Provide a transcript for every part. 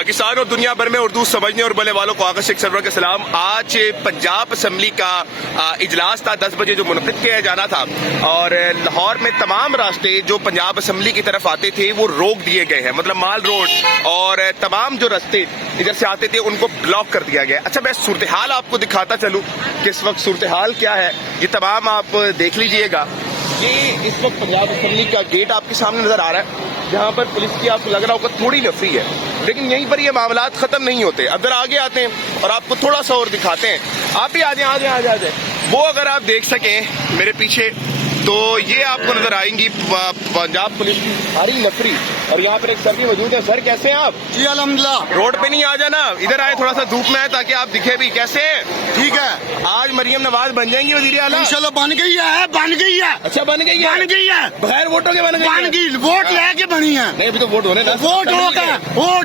پاکستان اور دنیا بھر میں اردو سمجھنے اور بولنے والوں کو آغاز شیخ سرور کا سلام۔ آج پنجاب اسمبلی کا اجلاس تھا 10 بجے جو منعقد کیا جانا تھا، اور لاہور میں تمام راستے جو پنجاب اسمبلی کی طرف آتے تھے وہ روک دیے گئے ہیں، مطلب مال روڈ اور تمام جو راستے ادھر سے آتے تھے ان کو بلاک کر دیا گیا۔ اچھا، میں صورتحال آپ کو دکھاتا چلوں کہ اس وقت صورتحال کیا ہے، یہ تمام آپ دیکھ لیجئے گا۔ یہ اس وقت پنجاب اسمبلی کا گیٹ آپ کے سامنے نظر آ رہا ہے، جہاں پر پولیس کی آپ کو لگ رہا ہوگا تھوڑی نفری ہے، لیکن یہیں پر یہ معاملات ختم نہیں ہوتے۔ ادھر آگے آتے ہیں اور آپ کو تھوڑا سا اور دکھاتے ہیں۔ آپ بھی آ جائیں۔ وہ اگر آپ دیکھ سکیں میرے پیچھے تو یہ آپ کو نظر آئیں گی پنجاب پولیس کی بھاری نفری، اور یہاں پر ایک سر بھی موجود ہے۔ سر کیسے ہیں آپ؟ جی الحمدللہ۔ روڈ پہ نہیں آ جانا، ادھر آئے، تھوڑا سا دھوپ میں آئے تاکہ آپ دکھے بھی۔ کیسے ہیں؟ ٹھیک ہے، آج مریم نواز بن جائیں گی وزیر اعلیٰ؟ انشاءاللہ بن گئی ہے۔ اچھا، بن گئی ہے بغیر ووٹوں کے بن گئی؟ ووٹ لے کے بنی ہے۔ نہیں، ابھی تو ووٹ ہونے ووٹ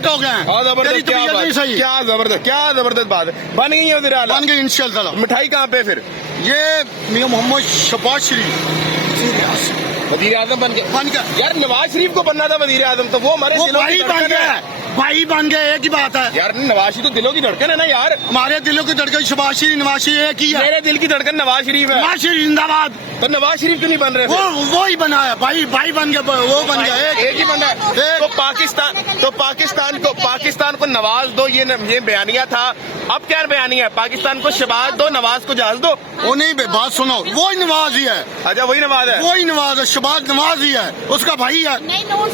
ہو گئے۔ کیا زبردست بات ہے، بن گئی ہے وزیر اعلیٰ؟ بن گئی انشاءاللہ۔ مٹھائی کہاں پہ پھر؟ یہ میاں محمد شہباز شریف وزیر اعظم بن گیا یار، نواز شریف کو بننا تھا وزیر اعظم، تو وہ ہمارے دلوں کی دھڑکن ہے۔ بھائی بن گئے، ایک ہی بات ہے یار، نواز شریف تو دلوں کی دھڑکن ہے نا یار۔ ہمارے دلوں کی دھڑکن شہباز شریف، نواز شریف ایک ہی ہے۔ میرے دل کی دھڑکن نواز شریف ہے۔ نواز شریف زندہ باد۔ تو نواز شریف کیوں نہیں بن رہے؟ وہی بنا ہے بھائی بن گیا، وہ بن گیا ایک ہی بندہ ہے۔ تو پاکستان کو نواز دو، یہ بیانیہ تھا۔ اب کیا بیانیہ ہے؟ پاکستان کو شہباز دو، نواز کو جہاز دو۔ وہ نہیں، بات سنو، وہی نواز ہی ہے۔ اچھا، وہی نواز ہے؟ وہی نواز ہے، شہباز نواز ہی ہے، اس کا بھائی ہے۔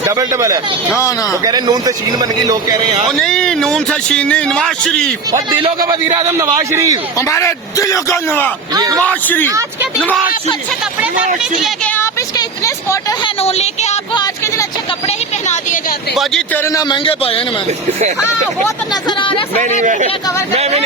ڈبل ہے۔ نا وہ کہہ رہے ہیں نون سے شین بن گئی، لوگ کہہ رہے ہیں نہیں، نون سے شین نہیں، نواز شریف۔ اور دلوں کا وزیر اعظم نواز شریف، ہمارے دلوں کا نواز شریف۔ اچھے کپڑے دیے گئے، آپ اس کے اتنے سپورٹر ہیں نون لیگ کے، آپ کو آج کے دن اچھے کپڑے ہی پہنا دیے جاتے ہیں۔ باجی تیرے نہ مہنگے پائے ہیں نا میں۔ وہ تو نظر آ رہا ہے۔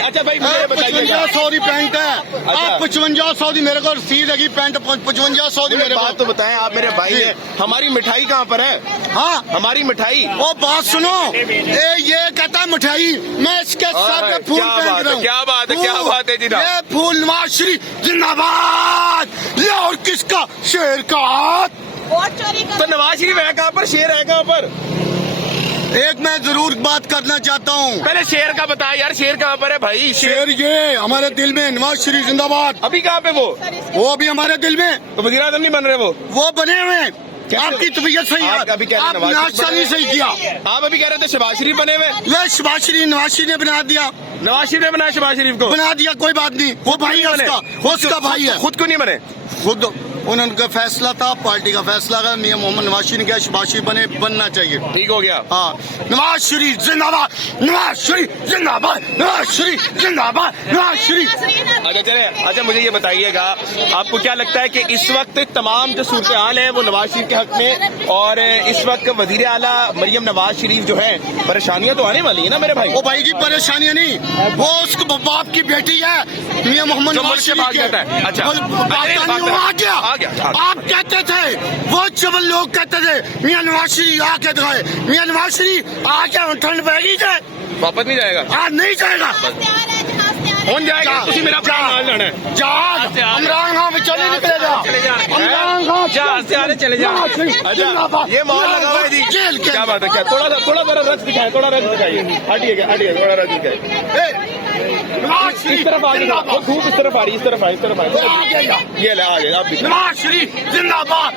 اچھا بھائی، مجھے بتائیے 5500 کی پینٹ ہے، آپ 5500 کی، میرے کو رسید ہے پینٹ 5500 کی میرے بات تو بتائیں، آپ میرے بھائی ہیں، ہماری مٹھائی کہاں پر ہے؟ ہاں، ہماری مٹھائی۔ وہ بات سنو، یہ کہتا ہے مٹھائی، میں اس کے ساتھ میں پھول پہن رہا ہوں۔ کیا بات ہے جناب؟ یہ پھول نواز شریف زندہ باد، یہ اور کس کا؟ شیر کا ہاتھ۔ ووٹ چوری تو نواز شریف ہے کہاں پر، شیر ہے کہاں پر؟ ایک میں ضرور بات کرنا چاہتا ہوں، پہلے شیر کا بتا یار، شیر کہاں پر ہے بھائی؟ شیر یہ ہمارے دل میں، نواز شریف زندہ باد۔ ابھی کہاں پہ وہ بھی ہمارے دل میں، تو وزیر اعظم نہیں بن رہے وہ بنے ہوئے ہیں۔ آپ کی طبیعت صحیح ہے، آپ نے ناشتہ نہیں صحیح کیا۔ آپ ابھی کہہ رہے تھے شہباز شریف بنے ہوئے۔ یہ شہباز شریف، نواز شریف نے بنا دیا، نواز شریف نے بنایا شہباز شریف کو؟ بنا دیا، کوئی بات نہیں، وہ بھائی ہے اس کا بھائی ہے۔ خود کیوں نہیں بنے؟ خود انہوں کا فیصلہ تھا، پارٹی کا فیصلہ تھا، میاں محمد نواز شریف نے کہا شہباز شریف بننا چاہیے۔ ٹھیک ہو گیا۔ ہاں، نواز شریف زندہ باد، نواز شریف زندہ باد، نواز شریف زندہ باد، نواز شریف۔ اچھا چلے، اچھا مجھے یہ بتائیے گا، آپ کو کیا لگتا ہے کہ اس وقت تمام جو صورتحال ہے وہ نواز شریف کے حق میں، اور اس وقت وزیر اعلیٰ مریم نواز شریف جو ہے، پریشانیاں تو آنے والی ہیں نا میرے بھائی؟ وہ بھائی کی پریشانیاں نہیں، وہ اس کے باپ کی بیٹی ہے، میاں محمد نواز شریف کی۔ اچھا، آپ کہتے تھے، وہ جب لوگ کہتے تھے میاں نواز شریف آ کے دکھائے، میاں نواز شریف آ کے ٹھنڈ پہ گئی تھے، واپس نہیں جائے گا؟ آج نہیں جائے گا، کون جائے گا؟ تسی میرا پلان جانا ہے۔ جہاز عمران خان چلے نکلے گا، عمران خان جہاز سے آنے چلے جاؤ۔ اچھا، یہ ماحول لگا ہوا ہے جی، کیا بات ہے؟ کیا تھوڑا ذرا رقص دکھائے، تھوڑا رقص دکھائیے، ہٹیے تھوڑا رقص دکھائیے۔ اس طرف آ رہی ہے، دھوپ اس طرف آ رہی ہے، اس طرف آئی، یہ لے آ گئے آپ بھی۔ نواز شریف زندہ باد،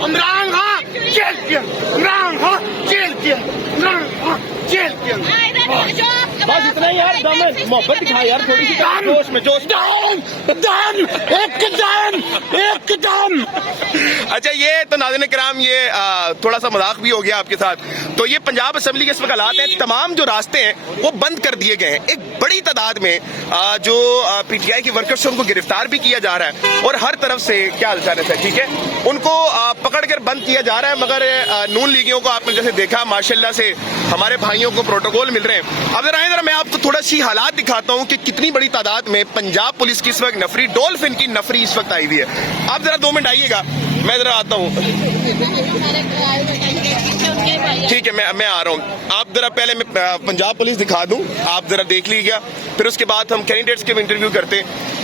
عمران خان جیل کے، عمران خان جیل کے، عمران خان جیل کے۔ بس اتنا ہی یار، دم ہے، محبت دکھا یار تھوڑی سی، جوش میں جوش۔ ایک دم۔ اچھا، یہ تو ناظرین کرام، یہ تھوڑا سا مذاق بھی ہو گیا آپ کے ساتھ۔ تو یہ پنجاب اسمبلی کے اس وقت حالات ہیں، تمام جو راستے ہیں وہ بند کر دیے گئے ہیں۔ ایک بڑی تعداد میں جو پی ٹی آئی کے ورکرز ہیں ان کو گرفتار بھی کیا جا رہا ہے، اور ہر طرف سے کیا حال چال ہے، ٹھیک ہے، ان کو پکڑ کر بند کیا جا رہا ہے۔ مگر نون لیگیوں کو آپ نے جیسے دیکھا، ماشاءاللہ سے ہمارے بھائیوں کو پروٹوکول مل رہے ہیں۔ اب ذرا میں آپ کو تھوڑا سی حالات دکھاتا ہوں کہ کتنی بڑی تعداد میں پنجاب پولیس کی اس وقت نفری، ڈولفن کی نفری اس وقت آئی ہوئی ہے۔ آپ ذرا 2 منٹ آئیے گا، میں ذرا آتا ہوں۔ ٹھیک ہے، میں آ رہا ہوں۔ آپ ذرا پہلے میں پنجاب پولیس دکھا دوں، آپ ذرا دیکھ لیجیے گا، پھر اس کے بعد ہم کینڈیڈیٹس کے بھی انٹرویو کرتے ہیں۔